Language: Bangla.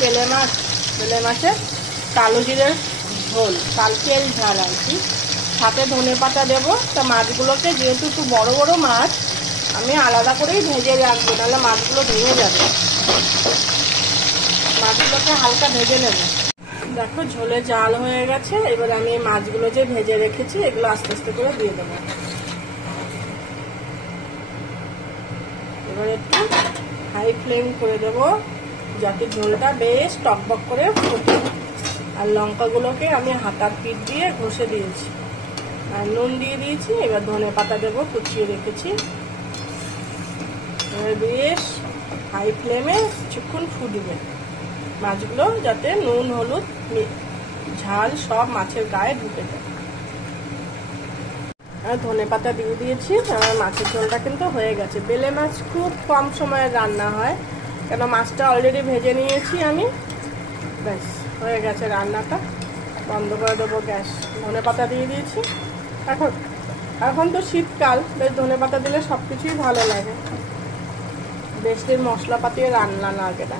বেলে মাছের কালো জিরের ঝোল, কালকের ঝাল আর কি। সাথে ধনে পাতা দেবো। তা মাছগুলোকে যেহেতু একটু বড় বড় মাছ, আমি আলাদা করেই ভেজে রাখবো, নাহলে মাছগুলো ভেঙে যাবে। মাছগুলোকে হালকা ভেজে নেব। দেখো ঝোলে জাল হয়ে গেছে। এবার আমি এই মাছগুলো যে ভেজে রেখেছি এগুলো আস্তে আস্তে করে দিয়ে দেবো। এবার একটু হাই ফ্লেম করে দেবো যাতে ঝোলটা বেশ টকবক করে ফোটে। আর লঙ্কাগুলোকে আমি হাতার পিঠ দিয়ে ঘষে দিয়েছি, আর নুন দিয়ে দিয়েছি। এবার ধনে পাতা দেবো, কুচিয়ে রেখেছি। এবার বেশ হাই ফ্লেমে কিছুক্ষণ ফুটবে মাছগুলো, যাতে নুন হলুদ ঝাল সব মাছের গায়ে ঢুকে যায়। আর ধনে পাতা দিয়ে দিয়েছি। আর মাছের ঝোলটা কিন্তু হয়ে গেছে। বেলে মাছ খুব কম সময়ে রান্না হয়, কেন মাছটা অলরেডি ভেজে নিয়েছি আমি। ব্যাস হয়ে গেছে রান্নাটা। বন্ধ করে দেবো গ্যাস। ধনে পাতা দিয়ে দিয়েছি। এখন তো শীতকাল, বেশ ধনে পাতা দিলে সব কিছুই ভালো লাগে। বেশ মশলাপাতি রান্না লাগে না।